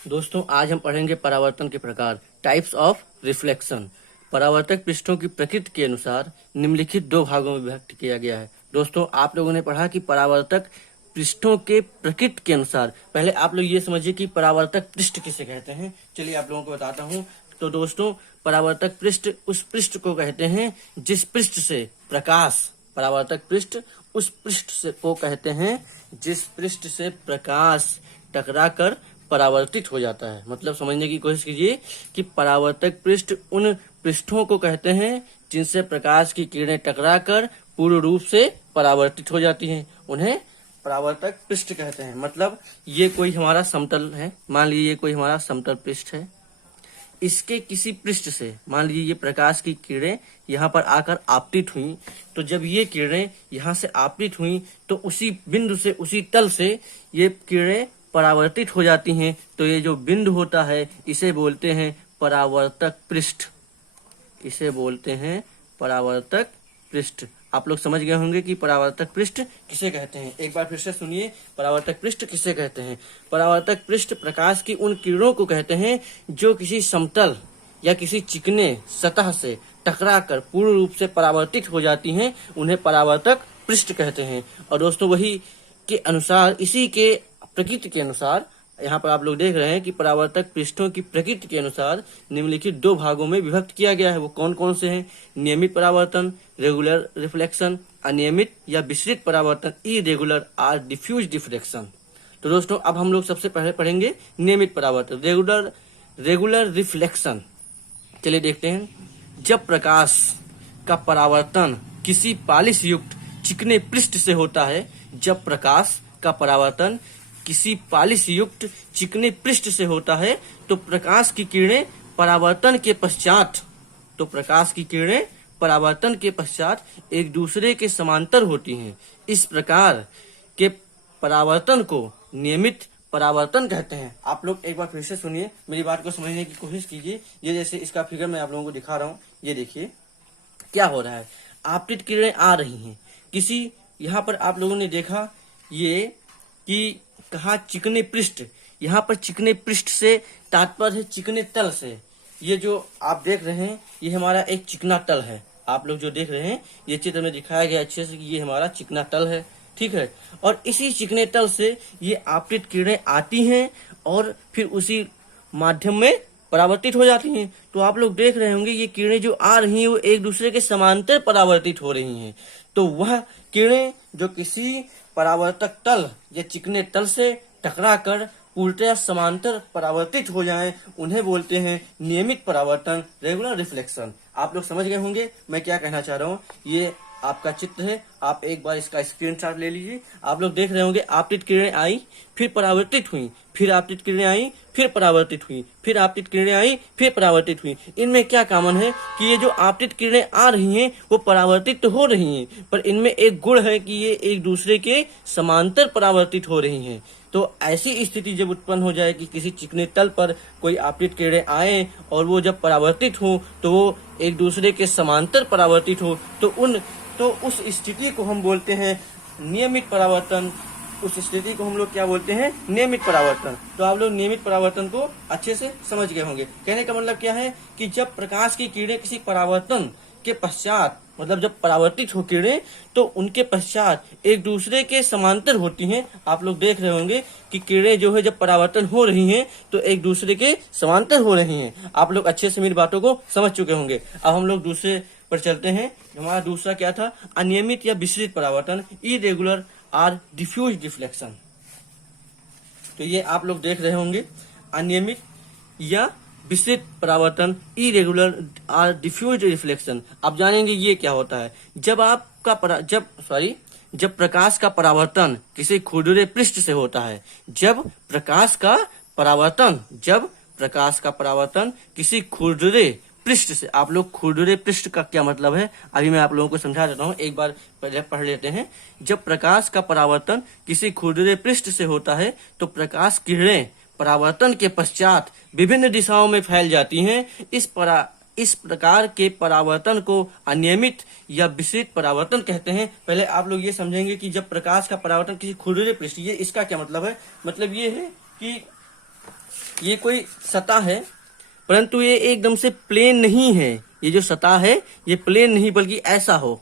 दोस्तों आज हम पढ़ेंगे परावर्तन के प्रकार, टाइप्स ऑफ रिफ्लेक्शन। परावर्तक पृष्ठों की प्रकृति के अनुसार निम्नलिखित दो भागों में विभक्त किया गया है। दोस्तों आप लोगों ने पढ़ा कि परावर्तक पृष्ठों के प्रकृति के अनुसार, पहले आप लोग ये समझिए कि परावर्तक पृष्ठ किसे कहते हैं। चलिए आप लोगों को बताता हूँ। तो दोस्तों परावर्तक पृष्ठ उस पृष्ठ को कहते हैं जिस पृष्ठ से प्रकाश, परावर्तक पृष्ठ उस पृष्ठ से को कहते हैं जिस पृष्ठ से प्रकाश टकराकर परावर्तित हो जाता है। मतलब समझने की कोशिश कीजिए कि परावर्तक पृष्ठ उन पृष्ठों को कहते हैं जिनसे प्रकाश की किरणें टकराकर पूर्ण रूप से परावर्तित हो जाती हैं, उन्हें परावर्तक पृष्ठ कहते हैं। मतलब ये कोई हमारा समतल है, मान लीजिए ये कोई हमारा समतल पृष्ठ है, इसके किसी पृष्ठ से मान लीजिए ये प्रकाश की किरणें यहाँ पर आकर आपतित हुई, तो जब ये किरणें यहाँ से आपतित हुई तो उसी बिंदु से, उसी तल से ये किरणें परावर्तित हो जाती हैं। तो ये जो बिंदु होता है इसे बोलते हैं परावर्तक पृष्ठ, इसे बोलते हैं परावर्तक पृष्ठ। आप लोग समझ गए होंगे कि परावर्तक पृष्ठ किसे कहते हैं। एक बार फिर से सुनिए, परावर्तक पृष्ठ किसे कहते हैं। परावर्तक पृष्ठ प्रकाश की उन किरणों को कहते हैं जो किसी समतल या किसी चिकने सतह से टकराकर पूर्ण रूप से परावर्तित हो जाती हैं, उन्हें परावर्तक पृष्ठ कहते हैं। और दोस्तों वही के अनुसार, इसी के प्रकृति के अनुसार, यहाँ पर आप लोग देख रहे हैं कि परावर्तक पृष्ठों की प्रकृति के अनुसार निम्नलिखित दो भागों में विभक्त किया गया है। वो कौन कौन से हैं? नियमित परावर्तन, रेगुलर रिफ्लेक्शन, अनियमित या विसरित परावर्तन, इरेगुलर और डिफ्यूज डिफ्रेक्शन। तो दोस्तों अब हम लोग सबसे पहले पढ़ेंगे नियमित परावर्तन, रेगुलर रिफ्लेक्शन। चलिए देखते हैं। जब प्रकाश का परावर्तन किसी पालिश युक्त चिकने पृष्ठ से होता है, जब प्रकाश का परावर्तन किसी पालिश युक्त चिकने पृष्ठ से होता है तो प्रकाश की किरणें परावर्तन के पश्चात एक दूसरे के समांतर होती हैं। इस प्रकार के परावर्तन को नियमित परावर्तन कहते हैं। आप लोग एक बार फिर से सुनिए, मेरी बात को समझने की कोशिश कीजिए। ये जैसे इसका फिगर मैं आप लोगों को दिखा रहा हूँ, ये देखिए क्या हो रहा है। आपतित किरणें आ रही हैं किसी, यहाँ पर आप लोगों ने देखा ये कि कहा चिकने पृष्ठ, यहाँ पर चिकने पृष्ठ से तात्पर्य है चिकने तल से। ये जो आप देख रहे हैं ये हमारा एक चिकना तल है। आप लोग जो देख रहे हैं ये चित्र में दिखाया गया अच्छे से कि ये हमारा चिकना तल है, ठीक है। और इसी चिकने तल से ये आपतित किरणें आती हैं और फिर उसी माध्यम में परावर्तित हो जाती हैं। तो आप लोग देख रहे होंगे ये किरणें जो आ रही हैं वो एक दूसरे के समांतर परावर्तित हो रही हैं। तो वह किरणें जो किसी परावर्तक तल या चिकने तल से टकराकर पूर्णतः समांतर परावर्तित हो जाएं, उन्हें बोलते हैं नियमित परावर्तन, रेगुलर रिफ्लेक्शन। आप लोग समझ गए होंगे मैं क्या कहना चाह रहा हूँ। ये आपका चित्र है, आप एक बार इसका स्क्रीनशॉट ले लीजिए। आप लोग देख रहे होंगे आपतित किरणें आई, फिर परावर्तित हुई, फिर आपतित किरणें आई, फिर परावर्तित हुई, फिर आपतित किरणें आई, फिर परावर्तित हुई। इनमें क्या कॉमन है कि ये जो आपतित किरणें आ रही हैं वो परावर्तित तो हो रही हैं, पर इनमें एक गुण है कि ये एक दूसरे के समांतर परावर्तित हो रही हैं। तो ऐसी स्थिति जब उत्पन्न हो जाए कि किसी चिकने तल पर कोई आपतित किरणें आए और वो जब परावर्तित हो तो वो एक दूसरे के समांतर परावर्तित हो, तो उस स्थिति को हम बोलते हैं नियमित परावर्तन। उस स्थिति को हम लोग क्या बोलते हैं? नियमित परावर्तन। तो आप लोग नियमित परावर्तन को अच्छे से समझ गए होंगे। कहने का मतलब क्या है कि जब प्रकाश की किरणें किसी परावर्तन के पश्चात, मतलब जब परावर्तित हो किरणें तो उनके पश्चात एक दूसरे के समांतर होती हैं। आप लोग देख रहे होंगे कि किरणें जो है जब परावर्तन हो रही हैं तो एक दूसरे के समांतर हो रही हैं। आप लोग अच्छे से मेरी बातों को समझ चुके होंगे। अब हम लोग दूसरे पर चलते हैं। हमारा दूसरा क्या था? अनियमित या विसरित परावर्तन, इरेगुलर और डिफ्यूज रिफ्लेक्शन। तो ये आप लोग देख रहे होंगे, अनियमित या विसरित परावर्तन, इरेगुलर और डिफ्यूज रिफ्लेक्शन। आप जानेंगे ये क्या होता है। जब प्रकाश का परावर्तन किसी खुरदुरे पृष्ठ से होता है, जब प्रकाश का परावर्तन किसी खुरदुरे पृष्ठ से। आप लोग खुरदुरे पृष्ठ का क्या मतलब है अभी मैं आप लोगों को समझा देता हूँ, एक बार पहले पढ़ लेते हैं। जब प्रकाश का परावर्तन किसी खुरदुरे पृष्ठ से होता है तो प्रकाश किरणें परावर्तन के पश्चात विभिन्न दिशाओं में फैल जाती हैं। इस प्रकार के परावर्तन को अनियमित या विसरित परावर्तन कहते हैं। पहले आप लोग ये समझेंगे कि जब प्रकाश का परावर्तन किसी खुरदुरे पृष्ठ, ये इसका क्या मतलब है? मतलब ये है कि ये कोई सतह है, परंतु ये एकदम से प्लेन नहीं है। ये जो सतह है ये प्लेन नहीं बल्कि ऐसा हो।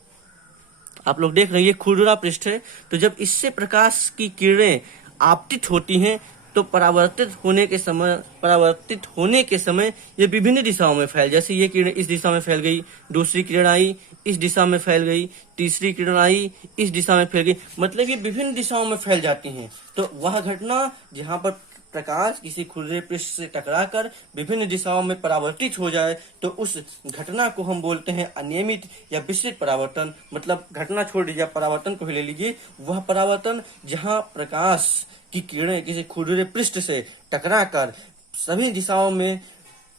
आप लोग देख रहे हैं ये खुरदुरा पृष्ठ है। तो जब इससे प्रकाश की किरणें आपतित होती हैं तो परावर्तित होने के समय ये विभिन्न दिशाओं में फैल, जैसे ये किरण इस दिशा में फैल गई, दूसरी किरण आई इस दिशा में फैल गई, तीसरी किरण आई इस दिशा में फैल गई, मतलब ये विभिन्न दिशाओं में फैल जाती हैं। तो वह घटना जहाँ पर प्रकाश किसी खुरदरे पृष्ठ से टकराकर विभिन्न दिशाओं में परावर्तित हो जाए तो उस घटना को हम बोलते हैं अनियमित या विस्तृत परावर्तन। मतलब घटना छोड़ दीजिए, परावर्तन को ही ले लीजिए। वह परावर्तन जहां प्रकाश की किरणें किसी खुरदरे पृष्ठ से टकराकर सभी दिशाओं में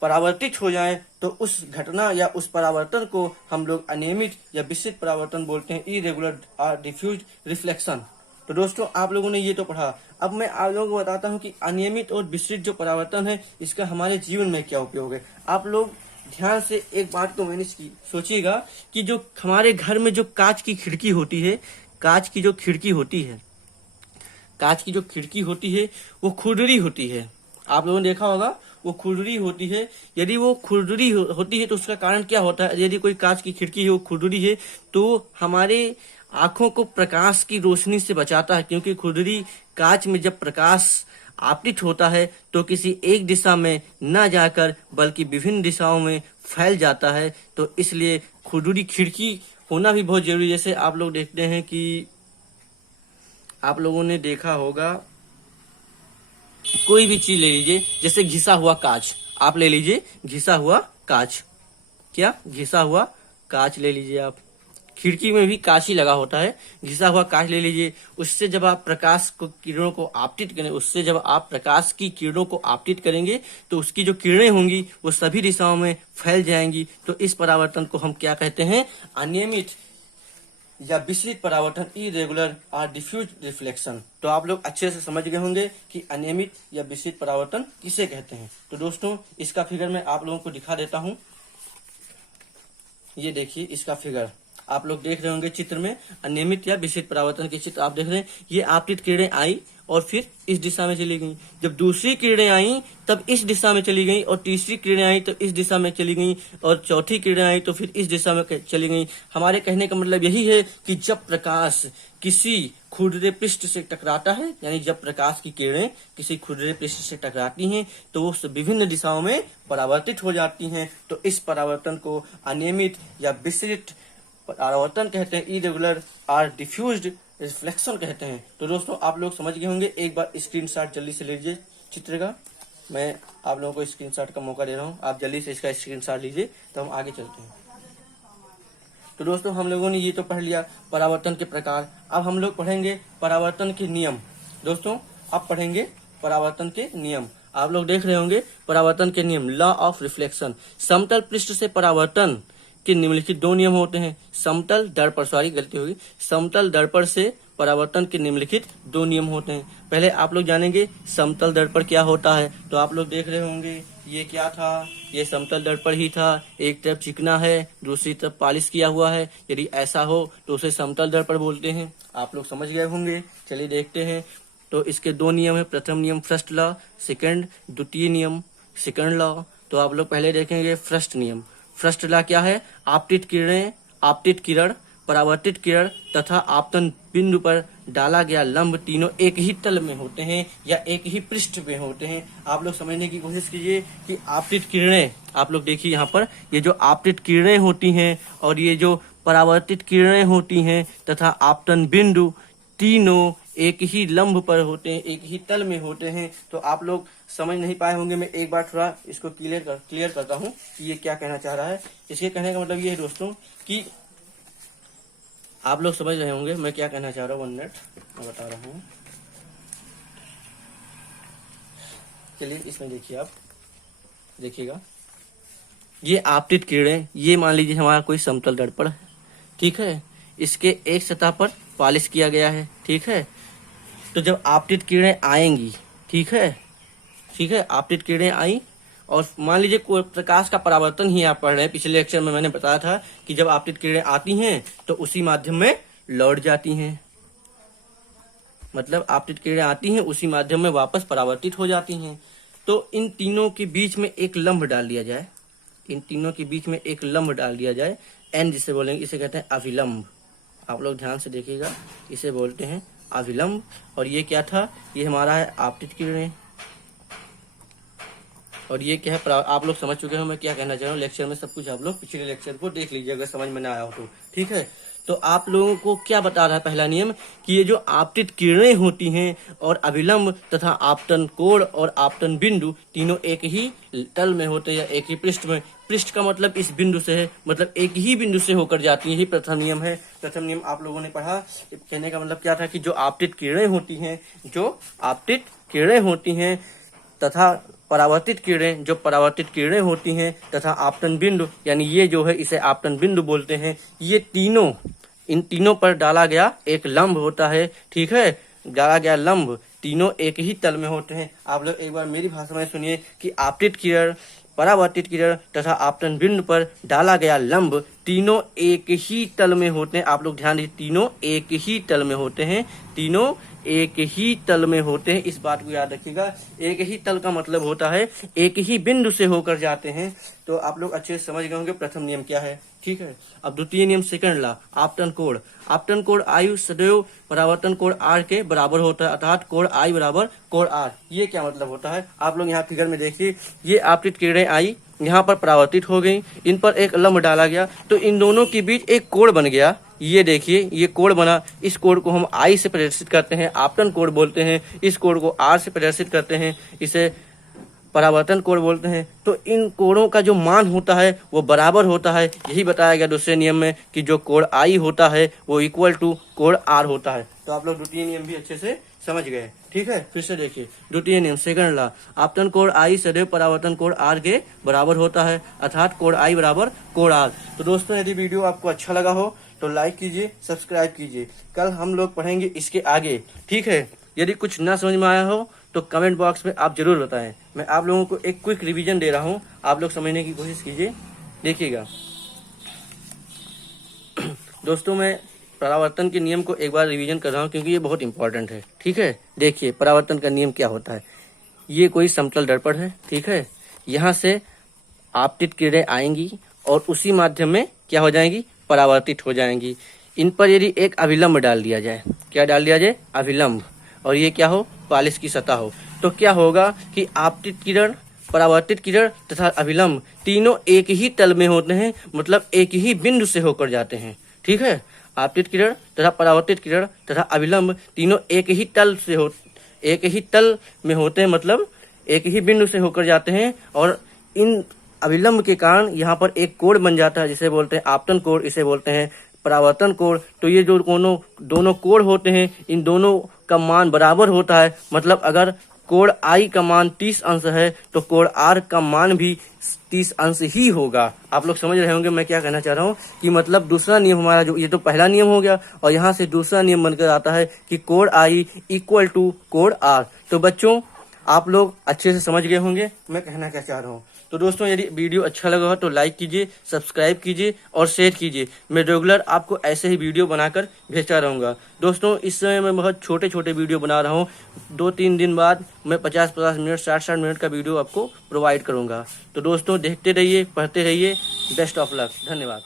परावर्तित हो जाए तो उस घटना या उस परावर्तन को हम लोग अनियमित या विस्तृत परावर्तन बोलते हैं, इरेगुलर और डिफ्यूज रिफ्लेक्शन। तो दोस्तों आप लोगों ने ये तो पढ़ा। अब मैं आप लोगों को बताता हूँ कि अनियमित और विस्तृत जो परावर्तन है इसका हमारे जीवन में क्या उपयोग है। आप लोग ध्यान से एक बात को मैंने सोचिएगा कि जो हमारे घर में जो कांच की खिड़की होती है, कांच की जो खिड़की होती है वो खुरदरी होती है। आप लोगों ने देखा होगा वो खुरदरी होती है। यदि वो खुरदरी होती है तो उसका कारण क्या होता है? यदि कोई कांच की खिड़की है वो खुरदरी है तो हमारे आंखों को प्रकाश की रोशनी से बचाता है, क्योंकि खुरदरी कांच में जब प्रकाश आपतित होता है तो किसी एक दिशा में न जाकर बल्कि विभिन्न दिशाओं में फैल जाता है। तो इसलिए खुरदरी खिड़की होना भी बहुत जरूरी है। जैसे आप लोग देखते हैं कि आप लोगों ने देखा होगा कोई भी चीज ले लीजिए, जैसे घिसा हुआ कांच, आप ले लीजिए घिसा हुआ कांच, क्या घिसा हुआ कांच ले लीजिए आप, खिड़की में भी कांच ही लगा होता है, घिसा हुआ कांच ले लीजिए। उससे जब आप प्रकाश को किरणों को आपतित करें, उससे जब आप प्रकाश की किरणों को आपतित करेंगे तो उसकी जो किरणें होंगी वो सभी दिशाओं में फैल जाएंगी। तो इस परावर्तन को हम क्या कहते हैं? अनियमित या विस्तृत परावर्तन, इरेगुलर और डिफ्यूज रिफ्लेक्शन। तो आप लोग अच्छे से समझ गए होंगे कि अनियमित या विस्तृत परावर्तन किसे कहते हैं। तो दोस्तों इसका फिगर मैं आप लोगों को दिखा देता हूं। ये देखिए इसका फिगर आप लोग देख रहे होंगे चित्र में, अनियमित या विस्तृत परावर्तन के चित्र आप देख रहे हैं। ये आपतित किरणें आई और फिर इस दिशा में चली गई, जब दूसरी किरणें आई तब इस दिशा में चली गई, और तीसरी किरणें आई तो इस दिशा में चली गई, और चौथी किरणें आई तो फिर इस दिशा में चली गई। हमारे कहने का मतलब यही है कि जब प्रकाश किसी खुरदरे पृष्ठ से टकराता है, यानी जब प्रकाश की किरणें किसी खुरदरे पृष्ठ से टकराती हैं तो वो विभिन्न दिशाओं में परावर्तित हो जाती हैं। तो इस परावर्तन को अनियमित या विस्तृत परावर्तन कहते हैं, इरेगुलर और डिफ्यूज्ड रिफ्लेक्शन कहते हैं। तो दोस्तों आप लोग समझ गए होंगे। एक बार स्क्रीनशॉट जल्दी से लीजिए चित्र का, मैं आप लोगों को स्क्रीनशॉट का मौका दे रहा हूं, आप जल्दी से इसका स्क्रीनशॉट लीजिए तो हम आगे चलते हैं। तो दोस्तों हम लोगों ने ये तो पढ़ लिया परावर्तन के प्रकार। अब हम लोग पढ़ेंगे परावर्तन के नियम। दोस्तों अब पढ़ेंगे परावर्तन के नियम। आप लोग देख रहे होंगे परावर्तन के नियम, लॉ ऑफ रिफ्लेक्शन। समतल पृष्ठ से परावर्तन के निम्नलिखित दो नियम होते हैं। समतल दर्पण, सॉरी गलती होगी, समतल दर्पण से परावर्तन के निम्नलिखित दो नियम होते हैं। पहले आप लोग जानेंगे समतल दर्पण क्या होता है। तो आप लोग देख रहे होंगे ये क्या था, ये समतल दर्पण ही था। एक तरफ चिकना है, दूसरी तरफ पॉलिश किया हुआ है। यदि ऐसा हो तो उसे समतल दर्पण बोलते हैं। आप लोग समझ गए होंगे। चलिए देखते हैं। तो इसके दो नियम है। प्रथम नियम फर्स्ट लॉ, सेकंड द्वितीय नियम सेकंड लॉ। तो आप लोग पहले देखेंगे फर्स्ट नियम। फर्स्ट लॉ क्या है? आपतित किरण, परावर्तित किरण तथा आपतन बिंदु पर डाला गया लंब तीनों एक ही तल में होते हैं या एक ही पृष्ठ पे होते हैं। आप लोग समझने की कोशिश कीजिए कि आपतित किरणें, आप लोग देखिए यहाँ पर, ये जो आपतित किरणें होती हैं और ये जो परावर्तित किरणें होती हैं तथा आपतन बिंदु तीनों एक ही लंब पर होते हैं, एक ही तल में होते हैं। तो आप लोग समझ नहीं पाए होंगे। मैं एक बार थोड़ा इसको क्लियर करता हूँ कि ये क्या कहना चाह रहा है। इसके कहने का मतलब ये है दोस्तों कि आप लोग समझ रहे होंगे मैं क्या कहना चाह रहा हूँ। 1 मिनट मैं बता रहा हूँ। चलिए इसमें देखिए, आप देखिएगा, ये आपतित किरणें, ये मान लीजिए हमारा कोई समतल दर्पण है, ठीक है। इसके एक सतह पर पॉलिश किया गया है, ठीक है। तो जब आपतित किरणें आएंगी, ठीक है, आपतित किरणें आई और मान लीजिए कोई प्रकाश का परावर्तन ही आप पढ़ रहे हैं। पिछले लेक्चर में मैंने बताया था कि जब आपतित किरणें आती हैं तो उसी माध्यम में लौट जाती हैं, मतलब आपतित किरणें आती हैं उसी माध्यम में वापस परावर्तित हो जाती हैं। तो इन तीनों के बीच में एक लंब डाल दिया जाए, इन तीनों के बीच में एक लंब डाल दिया जाए, एन जिसे बोलेंगे, इसे कहते हैं अभिलंब। आप लोग ध्यान से देखिएगा, इसे बोलते हैं अभिलंब। और ये क्या था, ये हमारा है आपतित किरणें, और ये क्या है, आप लोग समझ चुके हैं मैं क्या कहना चाह रहा हूँ। लेक्चर में सब कुछ आप लोग पिछले लेक्चर को देख लीजिए अगर समझ में ना आया हो तो, ठीक है। तो आप लोगों को क्या बता रहा है पहला नियम, कि ये जो आपतित किरणें होती हैं और अभिलंब तथा आपतन कोण और आपतन बिंदु तीनों एक ही तल में होते हैं या एक ही पृष्ठ में। पृष्ठ का मतलब इस बिंदु से है, मतलब एक ही बिंदु से होकर जाती है, यही प्रथम नियम है। प्रथम नियम आप लोगों ने पढ़ा, कहने का मतलब क्या था कि जो आपतित किरणें होती हैं, जो आपतित किरणें होती हैं तथा परावर्तित किरणें, जो परावर्तित किरणें होती हैं तथा आपतन बिंदु, यानी ये जो है इसे आपतन बिंदु बोलते हैं, ये तीनों, इन तीनों पर डाला गया एक लंब होता है, ठीक है। डाला गया लंब तीनों एक ही तल में होते हैं। आप लोग एक बार मेरी भाषा में सुनिए कि आपतित किरण, परावर्तित किरण तथा आपतन बिंदु पर डाला गया लंब तीनों एक ही तल में होते हैं। आप लोग ध्यान दीजिए, तीनों एक ही तल में होते हैं, तीनों एक ही तल में होते हैं, इस बात को याद रखिएगा। एक ही तल का मतलब होता है एक ही बिंदु से होकर जाते हैं। तो आप लोग अच्छे से समझ गए होंगे प्रथम नियम क्या है, ठीक है। अब द्वितीय नियम, सेकंड लॉ, आपतन कोण। आपतन कोण आयु सदैव परावर्तन कोण आर के बराबर होता है, अर्थात कोण आई बराबर कोण आर। ये क्या मतलब होता है, आप लोग यहाँ फिगर में देखिए, ये आपतित किरणें आई, यहाँ पर परावर्तित हो गई, इन पर एक लंब डाला गया, तो इन दोनों के बीच एक कोण बन गया। ये देखिए, ये कोण बना, इस कोण को हम आई से प्रदर्शित करते हैं, आपतन कोण बोलते हैं। इस कोण को आर से प्रदर्शित करते हैं, इसे परावर्तन कोण बोलते हैं। तो इन कोणों का जो मान होता है वो बराबर होता है। यही बताया गया दूसरे नियम में कि जो कोण आई होता है वो इक्वल टू कोण आर होता है। तो आप लोग द्वितीय नियम भी अच्छे से समझ गए, ठीक है। फिर से देखिए, द्वितीय नियम, सेकंड लॉ, आपतन कोण आई सदैव परावर्तन कोण आर के बराबर होता है, अर्थात कोण आई बराबर कोण आर। तो दोस्तों, यदि वीडियो आपको अच्छा लगा हो तो लाइक कीजिए, सब्सक्राइब कीजिए। कल हम लोग पढ़ेंगे इसके आगे, ठीक है। यदि कुछ ना समझ में आया हो तो कमेंट बॉक्स में आप जरूर बताएं। मैं आप लोगों को एक क्विक रिवीजन दे रहा हूं, आप लोग समझने की कोशिश कीजिए, देखिएगा। दोस्तों, मैं परावर्तन के नियम को एक बार रिवीजन कर रहा हूं क्योंकि ये बहुत इंपॉर्टेंट है, ठीक है। देखिए, परावर्तन का नियम क्या होता है। ये कोई समतल दर्पण है, ठीक है। यहाँ से आपतित किरणें आएंगी और उसी माध्यम में क्या हो जाएंगी, परावर्तित हो जाएंगी। इन पर यदि एक अभिलंब डाल दिया जाए, क्या डाल दिया जाए, अभिलंब, और ये क्या हो, पालिश की सतह हो, तो क्या होगा कि आपतित किरण, परावर्तित किरण तथा अभिलंब तीनों एक ही तल में होते हैं, मतलब एक ही बिंदु से होकर जाते हैं, ठीक है। आपतित किरण तथा परावर्तित किरण तथा अभिलंब तीनों एक ही तल में होते हैं, मतलब एक ही बिंदु से होकर जाते हैं। और इन अभिलंब के कारण यहाँ पर एक कोण बन जाता है, जिसे बोलते हैं आपतन कोण, इसे बोलते हैं परावर्तन कोण। तो ये जो दोनों कोण होते हैं, इन दोनों का मान बराबर होता है, मतलब अगर कोण आई का मान 30 अंश है तो कोण आर का मान भी 30 अंश ही होगा। आप लोग समझ रहे होंगे मैं क्या कहना चाह रहा हूँ, कि मतलब दूसरा नियम हमारा, जो ये तो पहला नियम हो गया, और यहाँ से दूसरा नियम बनकर आता है कि कोण आई इक्वल टू कोण आर। तो बच्चों, आप लोग अच्छे से समझ गए होंगे मैं कहना क्या चाह रहा हूँ। तो दोस्तों, यदि वीडियो अच्छा लगा हो तो लाइक कीजिए, सब्सक्राइब कीजिए और शेयर कीजिए। मैं रेगुलर आपको ऐसे ही वीडियो बनाकर भेजता रहूँगा। दोस्तों, इस समय मैं बहुत छोटे छोटे वीडियो बना रहा हूँ। 2-3 दिन बाद मैं 50-50 मिनट, 60-60 मिनट का वीडियो आपको प्रोवाइड करूँगा। तो दोस्तों, देखते रहिए, पढ़ते रहिए। बेस्ट ऑफ लक, धन्यवाद।